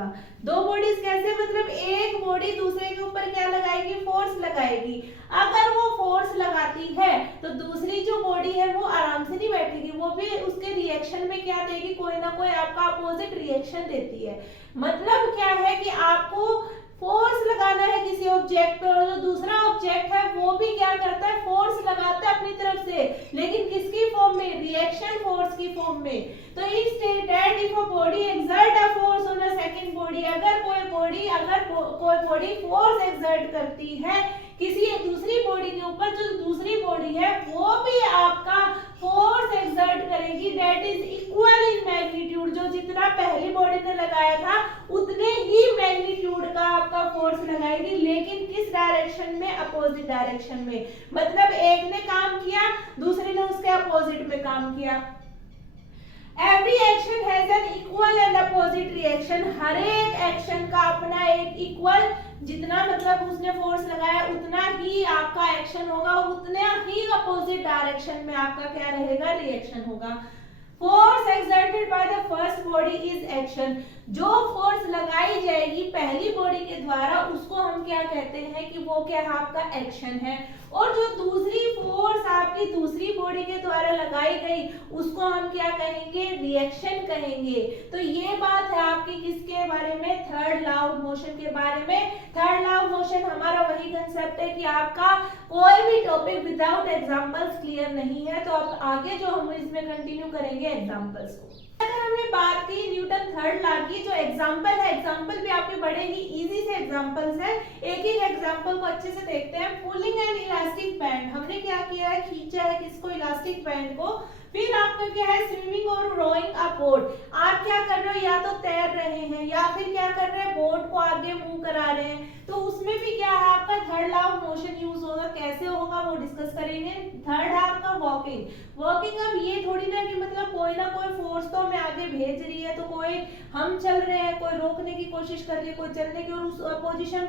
लगाएगा। दो बॉडीज कैसे, मतलब एक बॉडी दूसरे के ऊपर क्या लगाएगी, फोर्स लगाएगी। अगर वो फोर्स लगाती है तो दूसरी जो बॉडी है वो आराम से नहीं बैठेगी, वो भी उसके रिएक्शन में क्या देगी, कोई ना कोई आपका अपोजिट रिएक्शन देती है। मतलब क्या है कि आपको फोर्स लगाना है किसी ऑब्जेक्ट पे, और जो दूसरा ऑब्जेक्ट है वो भी क्या करता है, फोर्स लगाता है अपनी तरफ से, लेकिन किसकी फॉर्म में, रिएक्शन फोर्स की फॉर्म में। तो it state that if a body exert a force on a second body, अगर कोई बॉडी फोर्स एक्सर्ट करती है किसी दूसरी बॉडी के ऊपर, जो दूसरी बॉडी है वो भी आपका फोर्स एक्सर्ट करेगी, that is equal in magnitude, जो जितना पहली बॉडी ने लगाया था उतने ही मैग्नीट्यूड का आपका फोर्स लगाएगी, लेकिन किस डायरेक्शन में, अपोजिट डायरेक्शन में। मतलब एक ने काम किया, दूसरे ने उसके अपोजिट में काम किया। Every action has an equal and opposite reaction, हर एक एक्शन का अपना एक इक्वल, जितना मतलब उसने फोर्स लगाया उतना ही आपका एक्शन होगा, उतना ही अपोजिट डायरेक्शन में आपका क्या रहेगा, रिएक्शन होगा। Force exerted by the first body is action, जो फोर्स लगाई जाएगी पहली बॉडी के द्वारा उसको हम क्या कहते हैं कि वो क्या है, आपका एक्शन है। और जो दूसरी फोर्स आपकी दूसरी बॉडी के द्वारा लगाई गई उसको हम क्या कहेंगे, रिएक्शन कहेंगे। तो ये बात है आपकी किसके बारे में, थर्ड लॉ ऑफ मोशन के बारे में। थर्ड लॉ ऑफ मोशन हमारा वही कंसेप्ट है कि आपका कोई भी टॉपिक विदाउट एग्जांपल्स क्लियर नहीं है, तो अब आगे जो हम इसमें कंटिन्यू करेंगे एग्जांपल्स को। अगर हमने बात की न्यूटन थर्ड लॉ की, जो एग्जांपल है, एग्जांपल भी आपके बड़े ही इजी से एग्जांपल्स हैं, एक एक एग्जांपल को अच्छे से देखते हैं। पुलिंग एन इलास्टिक बैंड, हमने क्या किया है, खींचा है किसको, इलास्टिक बैंड को। फिर आपका क्या है, स्विमिंग और रोइंग अ बोट, आप क्या कर रहे हो, या तो तैर रहे हैं या फिर क्या कर रहे हैं, बोट को आगे मूव करा रहे हैं, तो उसमें भी क्या है आपका third law of motion use होगा। कैसे होगा वो डिस्कस करेंगे। थर्ड है आपका वॉकिंग। वॉकिंग अब ये थोड़ी ना कि मतलब कोई ना कोई फोर्स तो हमें आगे भेज रही है, तो कोई हम चल रहे हैं, कोई रोकने की कोशिश कर रही है, कोई चलने की, और उस पोजीशन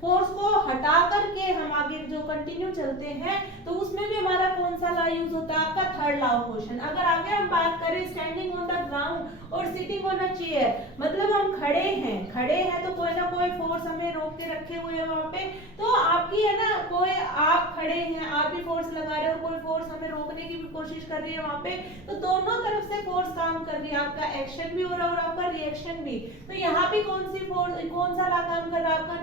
फोर्स को हटा करके हम आगे जो कंटिन्यू चलते हैं, तो उसमें भी हमारा कौन सा लॉ यूज होता है, आपका थर्ड लॉ ऑफ मोशन। अगर आगे हम बात करें स्टैंडिंग ऑन द ग्राउंड और सिटिंग ऑन अ चेयर, मतलब हम खड़े हैं तो कोई ना कोई फोर्स हमें रोक के रखे हुए है वहां पे, तो आपकी है ना, कोई आप खड़े हैं, आप भी फोर्स लगा रहे हो, कोई फोर्स हमें रोकने की भी कोशिश कर रही है वहां पे, तो दोनों तरफ से फोर्स काम कर रही है, आपका एक्शन भी हो रहा है और आपका रिएक्शन भी। तो यहाँ पे कौन सा लॉ काम कर रहा है, आपका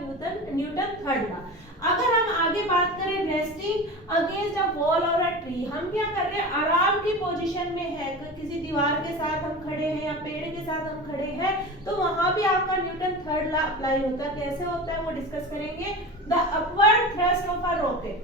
न्यूटन थर्ड लॉ। अगर हम आगे बात करें रेस्टिंग अगेंस्ट अ वॉल और अ ट्री, हम क्या कर रहे हैं, आराम की पोजीशन में है, किसी दीवार के साथ हम खड़े हैं या पेड़ के साथ हम खड़े हैं, तो वहां भी आपका न्यूटन थर्ड लॉ अप्लाई होता है। कैसे होता है वो डिस्कस करेंगे। The upward thrust of a rocket,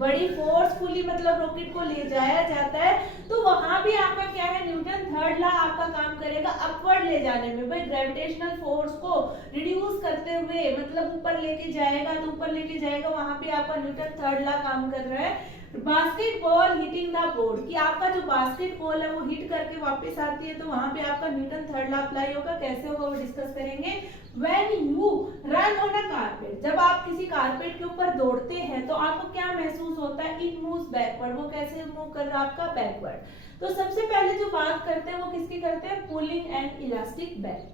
बड़ी फोर्सफुली मतलब रॉकेट को ले जाया जाता है, तो वहां भी आपका क्या है, न्यूटन थर्ड लॉ आपका काम करेगा अपवर्ड ले जाने में। भाई ग्रेविटेशनल फोर्स को रिड्यूस करते हुए मतलब ऊपर लेके जाएगा, तो ऊपर लेके जाएगा, वहां पे आपका न्यूटन थर्ड लॉ काम कर रहा है। बास्केटबॉल हिटिंग द बोर्ड, कि आपका जो बास्केटबॉल है वो हिट करके वापस आती है, तो वहां पे आपका न्यूटन थर्ड लॉ अप्लाई होगा। कैसे होगा वो डिस्कस करेंगे। When you run on a carpet, जब आप किसी कारपेट के ऊपर दौड़ते हैं तो आपको क्या महसूस होता है, it moves backward, वो कैसे मूव कर रहा है आपका बैकवर्ड। तो सबसे पहले जो बात करते हैं वो किसकी करते हैं, pulling and elastic band.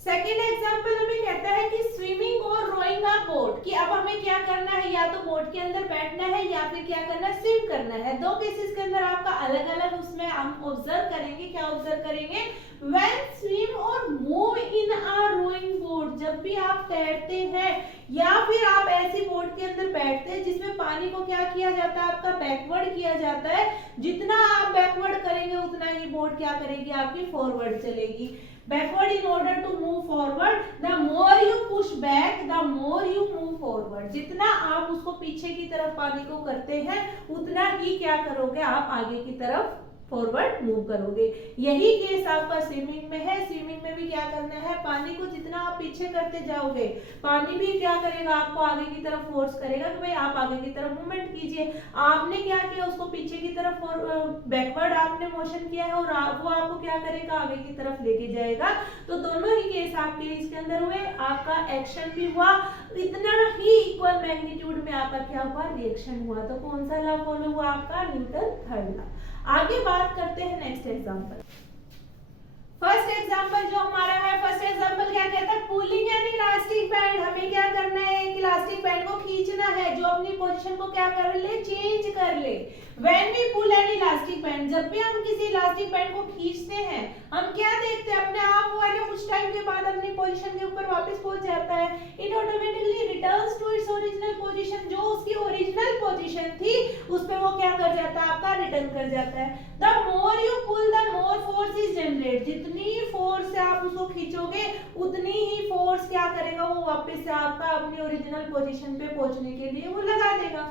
Second example हमें कहता है कि स्विमिंग और रोइंग अ बोट, कि अब हमें क्या करना है, या तो बोट के अंदर बैठना है या फिर क्या करना है, स्विम करना है। दो केसेस के अंदर आपका अलग अलग उसमें हम ऑब्जर्व करेंगे। क्या ऑब्जर्व करेंगे, when swim और move in a rowing boat, जब भी आप तैरते हैं या फिर आप ऐसी बोट के अंदर बैठते हैं जिसमें पानी को क्या किया जाता है, आपका बैकवर्ड किया जाता है, जितना आप बैकवर्ड करेंगे उतना ही बोट क्या करेगी, आपकी फॉरवर्ड चलेगी। Backward in order to move forward, the more you push back, the more you move forward. जितना आप उसको पीछे की तरफ पानी को करते हैं उतना ही क्या करोगे, आप आगे की तरफ फॉरवर्ड मूव करोगे। यही केस आपका स्विमिंग में है। स्विमिंग में भी क्या करना है, पानी को जितना आप पीछे करते जाओगे पानी भी क्या करेगा, आपको आगे की तरफ फोर्स करेगा कि भाई आप आगे की तरफ मूवमेंट कीजिए। आपने क्या किया, उसको पीछे की तरफ बैकवर्ड आपने मोशन किया है और वो आपको क्या करेगा, आगे की तरफ लेके जाएगा। तो दोनों ही केस आपके इसके अंदर हुए, आपका एक्शन भी हुआ, इतना ही इक्वल मैग्नीट्यूड में आपका क्या हुआ, रिएक्शन हुआ। तो कौन सा लॉ फॉलो हुआ, आपका न्यूटन थर्ड लॉ। आगे बात करते हैं नेक्स्ट एग्जांपल। फर्स्ट एग्जांपल जो हमारा है, फर्स्ट एग्जांपल क्या कहता है, पुलिंग एन इलास्टिक बैंड। हमें क्या करना है, एक इलास्टिक बैंड को खींचना है जो अपनी पोजीशन को क्या कर ले, चेंज कर ले। When we pull an elastic band, जब भी हम किसी इलास्टिक बैंड को खींचते हैं, हम क्या देखते हैं, अपने आप वो है कुछ टाइम के बाद अपनी पोजीशन के ऊपर वापस पहुंच जाता है। It automatically returns to its original position, जो उसकी ओरिजिनल पोजीशन थी उस पे वो क्या कर जाता है, आपका रिटर्न कर जाता है। The more you pull the more force is generate, जितनी फोर्स से आप उसको खींचोगे उतनी ही फोर्स क्या करेगा, वो वापस से आपका अपनी ओरिजिनल पोजीशन पे पहुंचने के लिए वो लगा देगा।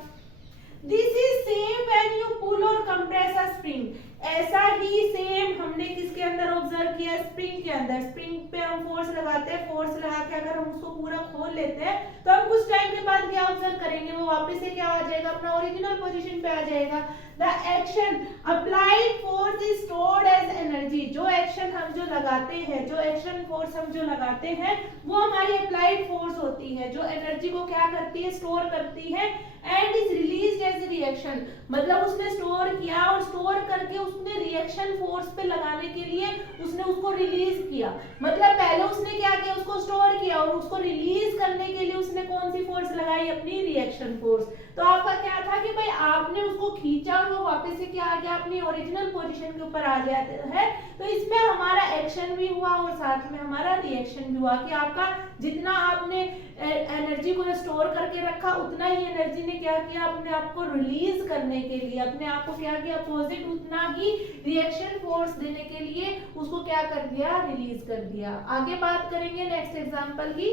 This is same when you pull और कंप्रेस अ स्प्रिंग, ऐसा ही सेम हमने किसके अंदर ऑब्जर्व किया, स्प्रिंग के अंदर। स्प्रिंग पे हम फोर्स लगाते हैं, फोर्स लगा के अगर हम उसको पूरा खोल लेते हैं तो हम कुछ टाइम के बाद क्या ऑब्जर्व करेंगे, वो वापस से क्या आ जाएगा, अपना ओरिजिनल पोजीशन पे आ जाएगा। The action applied force is stored as energy, जो एक्शन हम जो लगाते हैं, जो एक्शन फोर्स हम जो लगाते हैं वो हमारी अप्लाइड फोर्स होती है, जो एनर्जी को क्या करती है, स्टोर करती है। And is released as reaction, मतलब उसने स्टोर किया और स्टोर करके उसने रिएक्शन फोर्स पे लगाने के लिए उसने उसको रिलीज किया। मतलब पहले उसने क्या किया, उसको स्टोर किया और उसको रिलीज करने के लिए उसने कौन सी फोर्स लगाई, अपनी रिएक्शन फोर्स। तो आपका क्या था कि भाई आपने उसको खींचा और वो वापस से क्या आ गया, अपनी ओरिजिनल पोजीशन के ऊपर आ जाता है। तो इसमें हमारा एक्शन भी हुआ और साथ में हमारा रिएक्शन भी हुआ कि आपका जितना आपने एनर्जी को स्टोर करके रखा उतना ही एनर्जी ने क्या किया, अपने आप को रिलीज करने के लिए, अपने आप को क्या किया, अपोजिट उतना ही रिएक्शन फोर्स देने के लिए उसको क्या कर दिया, रिलीज कर दिया। आगे बात करेंगे नेक्स्ट एग्जांपल की।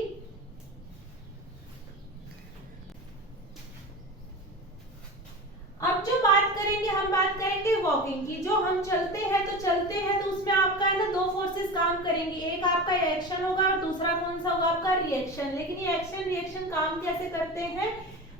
अब जो बात करेंगे, हम बात करेंगे वॉकिंग की। जो हम चलते हैं तो उसमें आपका है ना दो फोर्सेस काम करेंगी, एक आपका एक्शन होगा और दूसरा कौन सा होगा, आपका रिएक्शन। लेकिन ये एक्शन रिएक्शन काम कैसे करते हैं,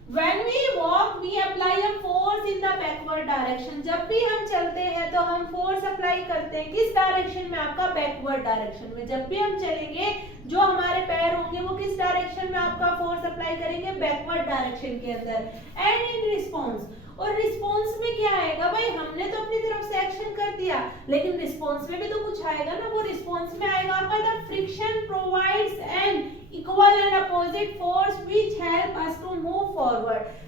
When we walk, we apply a force in the backward direction. जब भी हम चलते हैं तो हम फोर्स अप्लाई करते हैं किस डायरेक्शन में, आपका बैकवर्ड डायरेक्शन में। जब भी हम चलेंगे जो हमारे पैर होंगे वो किस डायरेक्शन में आपका फोर्स अप्लाई करेंगे, बैकवर्ड डायरेक्शन के अंदर। एंड इन रिस्पॉन्स, और रिस्पॉन्स में क्या आएगा, भाई हमने तो अपनी तरफ से एक्शन कर दिया लेकिन रिस्पॉन्स में भी तो कुछ आएगा ना। वो रिस्पॉन्स में आएगा आपका the friction provides an equal and opposite force which help us to move forward.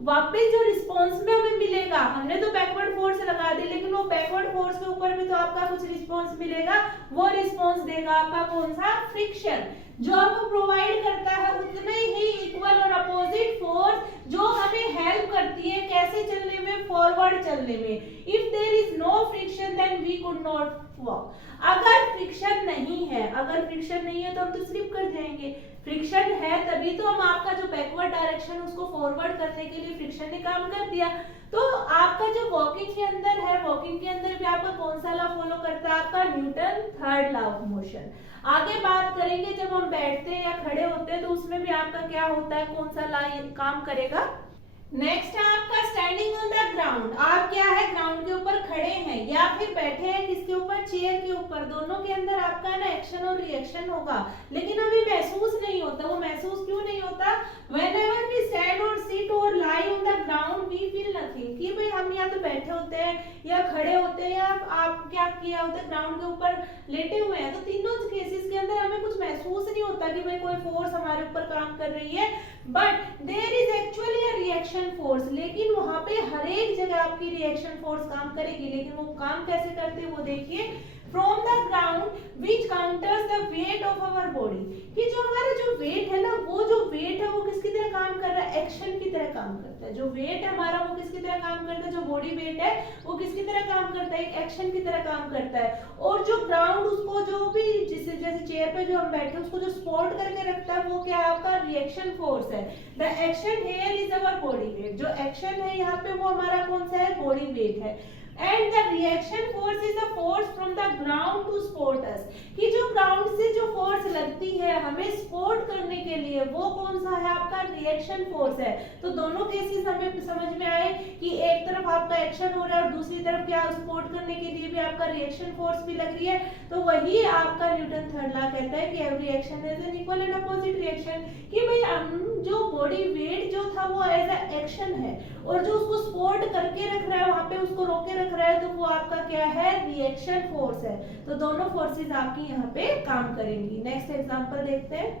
वापस जो रिस्पॉन्स में हमें मिलेगा, हमने तो बैकवर्ड फोर्स लगा दी लेकिन वो बैकवर्ड फोर्स के ऊपर भी तो आपका कुछ रिस्पॉन्स मिलेगा। वो रिस्पॉन्स देगा आपका कौन सा, फ्रिक्शन, जो आपको प्रोवाइड करता है उतने ही इक्वल और अपोजिट फोर्स जो हमें हेल्प करती है कैसे चलने में, फॉरवर्ड चलने में। If there is no friction then we could not walk. अगर फ्रिक्शन नहीं है, अगर फ्रिक्शन नहीं है तो हम तो स्लिप कर जाएंगे। फ्रिक्शन है तभी तो हम आपका जो बैकवर्ड डायरेक्शन उसको फॉरवर्ड करने के लिए फ्रिक्शन ने काम कर दिया। तो आपका जो वॉकिंग के अंदर है, वॉकिंग के अंदर भी आपका कौन सा लॉ फॉलो करता है, आपका Newton third law of motion. आगे बात करेंगे जब हम बैठते हैं या खड़े होते हैं तो उसमें भी आपका क्या होता है, कौन सा लॉ काम करेगा। नेक्स्ट है आपका स्टैंडिंग ऑन द ग्राउंड। आप क्या है, ग्राउंड के ऊपर खड़े हैं या फिर बैठे हैं किसके ऊपर, चेयर के ऊपर। दोनों के अंदर आपका ना एक्शन और रिएक्शन होगा लेकिन हमें महसूस नहीं होता। वो महसूस क्यों नहीं होता, whenever we stand or sit or lie on the ground we feel nothing। कि भाई हम या तो बैठे होते हैं या खड़े होते हैं या आप क्या किया होता है, ग्राउंड के ऊपर लेटे हुए हैं, तो तीनों केसेस के अंदर हमें कुछ महसूस नहीं होता कि भाई कोई फोर्स हमारे ऊपर काम कर रही है। But there is actually a reaction force, लेकिन वहां पे हर एक जगह आपकी रिएक्शन फोर्स काम करेगी। लेकिन वो काम कैसे करते हैं वो देखिए। From the ground which counters the weight of our body, कि जो हमारा जो वेट है ना, वो जो वेट है वो किसकी तरह काम कर रहा है, एक्शन की तरह काम करता है। जो वेट है हमारा वो किसकी तरह काम करता है, जो बॉडी वेट है वो किसकी तरह काम करता है, एक एक्शन की तरह काम करता है। और जो ग्राउंड उसको जो भी जैसे चेयर पे जो हम बैठे उसको जो सपोर्ट करके रखता है वो क्या है, आपका रिएक्शन फोर्स है। The action here is our body weight, जो एक्शन है यहाँ पे वो हमारा कौन सा है, बॉडी वेट है। And the reaction force is a force from the ground to support us, कि जो ग्राउंड से जो फोर्स लगती है हमें सपोर्ट करने के लिए वो कौन सा है, आपका रिएक्शन फोर्स है। तो दोनों केसेस हमें समझ में आए कि एक तरफ आपका एक्शन हो रहा है और दूसरी तरफ क्या सपोर्ट करने के लिए भी आपका रिएक्शन फोर्स भी लग रही है। तो वही आपका न्यूटन थर्ड लॉ कहता है कि every action is an equal and opposite reaction, कि भाई जो बॉडी वेट जो था वो एज अ एक्शन है और जो उसको सपोर्ट करके रख रहा है वहां पे, उसको रोके रख रहा है तो वो आपका क्या है, रिएक्शन फोर्स है। तो दोनों फोर्सेस आपकी यहाँ पे काम करेंगी। नेक्स्ट एग्जांपल देखते हैं।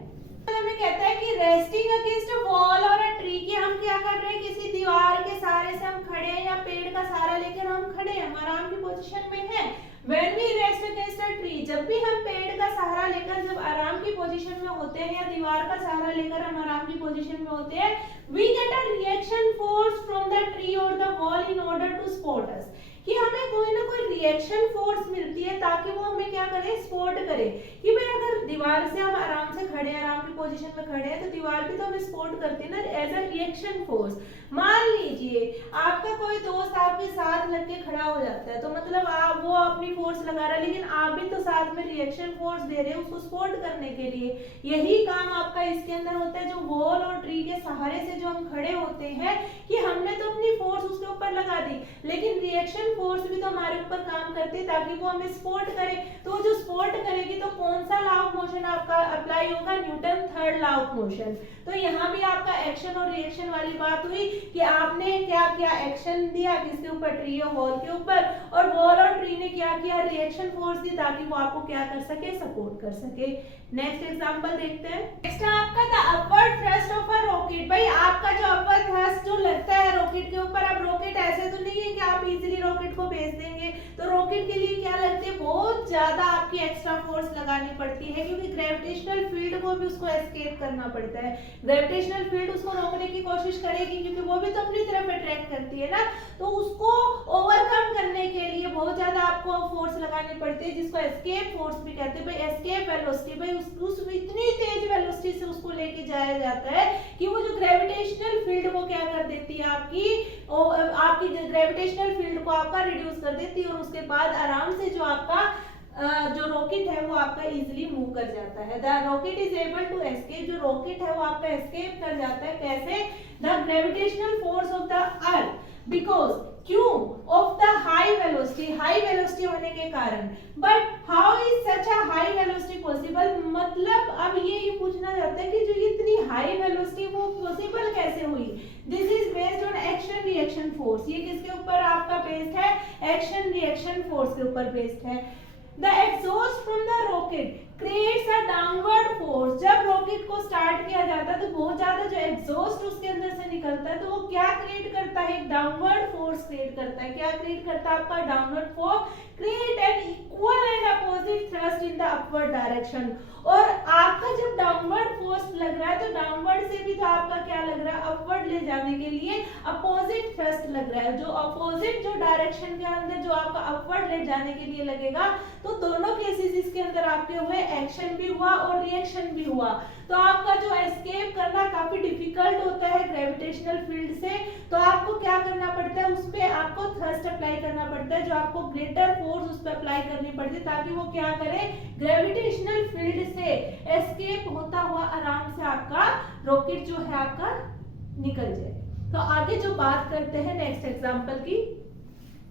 हमें कहता है कि रेस्टिंग अगेंस्ट अ वॉल और अ ट्री, कि हम क्या कर रहे हैं, किसी दीवार के सहारे से हम खड़े हैं या पेड़ का सहारा लेकर हम खड़े हैं, हम आराम की पोजीशन में हैं। When we rest against a tree, जब भी हम पेड़ का सहारा लेकर जब आराम की पोजीशन में होते हैं या दीवार का सहारा लेकर हम आराम की पोजीशन में होते हैं, we get a reaction force from the tree or the wall in order to support us, कि हमें कोई ना कोई रिएक्शन फोर्स मिलती है ताकि वो हमें क्या करे, सपोर्ट करे। कि भाई अगर दीवार से हम आराम से खड़े हैं, आराम की पोजीशन में खड़े हैं, तो दीवार भी तो हमें सपोर्ट करती है ना, एज अ रिएक्शन फोर्स। मान लीजिए आपका कोई दोस्त आपके साथ लग के खड़ा हो जाता है, तो मतलब आप वो अपनी फोर्स लगा रहा है, लेकिन आप भी तो साथ में रिएक्शन फोर्स दे रहे हैं उसको सपोर्ट करने के लिए। यही काम आपका इसके अंदर होता है, जो वॉल और ट्री के सहारे से जो हम खड़े होते हैं, कि हमने तो अपनी फोर्स उसके ऊपर लगा दी, लेकिन रिएक्शन फोर्स भी तो हमारे ऊपर काम करती है ताकि वो हमें सपोर्ट करे। तो जो सपोर्ट करेगी तो कौन सा लॉ ऑफ मोशन आपका अप्लाई होगा, Newton third law of motion. तो यहाँ भी आपका एक्शन और रिएक्शन वाली बात हुई कि आपने क्या किया, एक्शन दिया किसके ऊपर, ट्री और वॉल के ऊपर, और वॉल और ट्री ने क्या किया, रिएक्शन फोर्स दी ताकि वो आपको क्या कर सके, सपोर्ट कर सके। नेक्स्ट एग्जांपल देखते हैं। नेक्स्ट आपका the upward thrust of a rocket. भाई आपका जो अपवर्ड थ्रस्ट जो लगता है रॉकेट के ऊपर, अब रॉकेट ऐसे तो नहीं है कि आप इजीली रॉकेट को भेज देंगे, तो रॉकेट के लिए क्या लगती है, बहुत ज्यादा आपकी एक्स्ट्रा फोर्स लगानी पड़ती है, क्योंकि ग्रेविटेशनल फील्ड को भी उसको एस्केप करना पड़ता है। ग्रेविटेशनल फील्ड उसको रोकने की कोशिश करेगी क्योंकि वो भी तो अपनी तरफ अट्रैक्ट करती है ना, तो उसको ओवरकम करने के लिए बहुत ज्यादा आपको फोर्स लगानी पड़ती है, जिसको एस्केप फोर्स भी कहते हैं। भाई एस्केप वेलोसिटी, भाई उस इतनी तेज वेलोसिटी से उसको लेके जाया जाता है कि वो जो ग्रेविटेशनल फील्ड वो क्या कर देती है, आपकी ग्रेविटेशनल फील्ड को आपका रिड्यूस कर देती है, और उसके बाद आराम से जो आपका जो रॉकेट है वो आपका इजीली मूव कर जाता है। The rocket is able to escape, जो रॉकेट है वो आपका एस्केप कर जाता है। कैसे, the gravitational force of the earth, because क्यों, ऑफ द हाई वेलोसिटी होने के कारण। But how is such a high velocity possible, मतलब अब ये पूछना चाहता है कि जो इतनी हाई वेलोसिटी वो पॉसिबल कैसे हुई। This is based on action reaction force, ये किसके ऊपर आपका बेस्ड है, एक्शन रिएक्शन फोर्स के ऊपर बेस्ड है। The exhaust from the rocket creates a downward force, जब रॉकेट को स्टार्ट किया जाता है तो बहुत ज्यादा जो एग्जॉस्ट उसके अंदर से निकलता है, तो वो क्या क्रिएट करता है, एक डाउनवर्ड फोर्स क्रिएट करता है। क्या क्रिएट करता है आपका downward force, create an equal and opposite thrust in the upward direction. और आपका जब डाउनवर्ड फोर्स लग रहा है तो डाउनवर्ड से भी तो आपका क्या लग रहा है, अपवर्ड ले जाने के लिए अपोजिट थ्रस्ट लग रहा है। जो अपोजिट जो डायरेक्शन के अंदर जो आपका अपवर्ड ले जाने के लिए लगेगा, तो दोनों केसेस इसके अंदर आपके हुए, एक्शन भी हुआ और रिएक्शन भी हुआ। तो आपका जो एस्केप करना काफी डिफिकल्ट होता है ग्रेविटेशनल फील्ड से, तो आपको क्या करना पड़ता है, उस पे आपको थ्रस्ट अप्लाई करना पड़ता है, जो आपको ग्रेटर फोर्स उस पे अप्लाई करनी पड़ती है ताकि वो क्या करे, ग्रेविटेशनल फील्ड से एस्केप होता हुआ आराम से आपका रॉकेट जो है आपका निकल जाए। तो आगे जो बात करते हैं नेक्स्ट एग्जांपल की,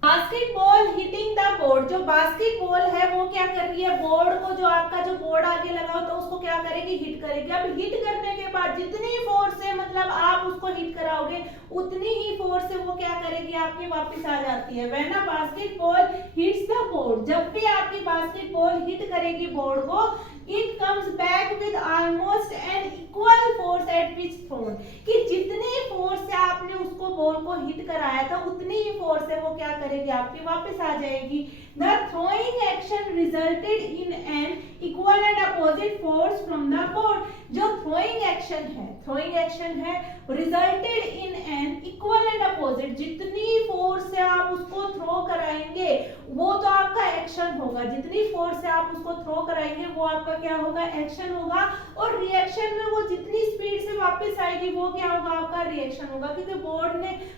बास्केटबॉल हिटिंग द बोर्ड। जो बास्केटबॉल है वो क्या कर रही है, बोर्ड को, जो आपका जो बोर्ड आगे लगा हो तो उसको क्या करेगी, हिट करेगी। अब हिट करने के बाद जितनी फोर्स से मतलब आप उसको हिट कराओगे, उतनी ही फोर्स से वो क्या करेगी, आपके वापस आ जाती है। When a basketball hits the board, जब भी आपकी बास्केटबॉल हिट करेगी बोर्ड को, it comes back with almost an equal force at which thrown, कि जितनी फोर्स से आपने उसको बॉल को हिट कराया था उतनी ही फोर्स से वो क्या करेगी, आपकी वापस आ जाएगी। The throwing action resulted in an equal and opposite force from the board. जो थ्रोइंग एक्शन है resulted in an equal and opposite, जितनी फोर्स से आप उसको थ्रो कराएंगे वो तो आपका एक्शन होगा, जितनी फोर्स से आप उसको थ्रो कराएंगे वो आपका क्या होगा, एक्शन होगा। और रिएक्शन में वो जितनी स्पीड से वापस आएगी वो क्या होगा, आपका रिएक्शन होगा, क्योंकि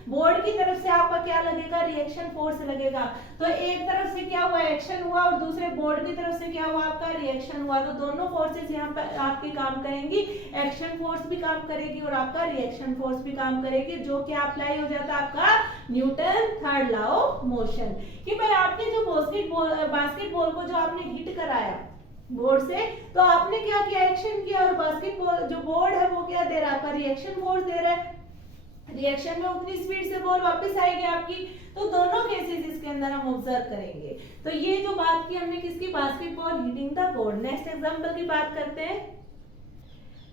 बोर्ड की तरफ से आपका क्या लगेगा, रिएक्शन फोर्स लगेगा। तो एक तरफ से क्या हुआ, एक्शन हुआ, और दूसरे बोर्ड की तरफ से क्या हुआ, आपका रिएक्शन हुआ। तो दोनों फोर्सेस यहाँ पर आपकी काम करेंगी, एक्शन फोर्स भी काम करेगी और आपका रिएक्शन फोर्स भी काम करेगी, जो कि अप्लाई हो जाता है आपका Newton third law of motion. कि भाई आपने जो बास्केटबॉल को जो आपने हिट कराया बोर्ड से, तो आपने क्या किया, एक्शन किया, और बास्केटबॉल जो बोर्ड है वो क्या दे रहा है, आपका रिएक्शन फोर्स दे रहा है। रिएक्शन में उतनी स्पीड से बॉल वापस आएगी आपकी। तो दोनों केसेस इसके अंदर हम ऑब्जर्व करेंगे। तो ये जो बात की हमने किसकी, basketball hitting the board. Next example की बात करते हैं।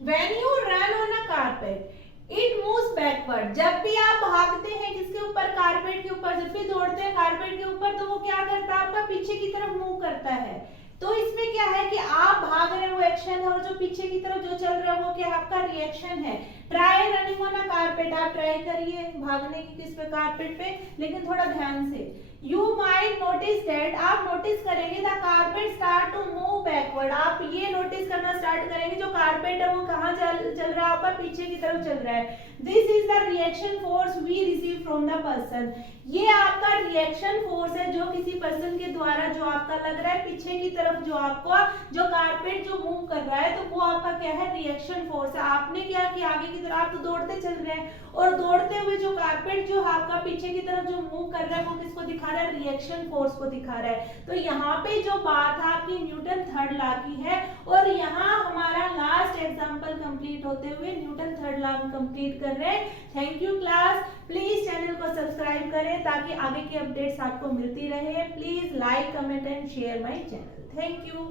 When you run on a carpet it moves backward. जब भी आप भागते हैं किसके ऊपर, कारपेट के ऊपर, जब भी दौड़ते हैं कारपेट के ऊपर, तो वो क्या करता है, आपका पीछे की तरफ मूव करता है। तो इसमें क्या है कि आप भाग रहे हो एक्शन है, और जो पीछे की तरफ जो चल रहा है वो क्या आपका रिएक्शन है। Try running on a carpet, आप ट्राई करिए भागने की किस पे, कारपेट पे, लेकिन थोड़ा ध्यान से। यू माइट नोटिस दैट, आप नोटिस करेंगे the carpet start to move backward. आप ये नोटिस करना स्टार्ट करेंगे जो कारपेट है वो कहाँ चल रहा है, आपका पीछे की तरफ चल रहा है। This is the reaction force we receive from the person. ये आपका रिएक्शन फोर्स है जो किसी पर्सन के द्वारा जो आपका लग रहा है पीछे की तरफ, जो आपका जो कारपेट जो मूव कर रहा है, तो वो आपका क्या है, रिएक्शन फोर्स है। आपने क्या किया, आगे की तरफ आप तो दौड़ते चल रहे हैं, और दौड़ते हुए जो कारपेट जो आपका पीछे की तरफ जो मूव कर रहा है वो किसको दिखा रहा है, रिएक्शन फोर्स को दिखा रहा है। तो यहाँ पे जो बात है आपकी न्यूटन थर्ड लॉ की है, और यहाँ हमारा लास्ट एग्जांपल कंप्लीट होते हुए न्यूटन थर्ड लॉ कंप्लीट कर रहे हैं। Thank you class. Please channel को सब्सक्राइब करें ताकि आगे की अपडेट्स आपको मिलती रहे। Please like, comment and share my channel. Thank you.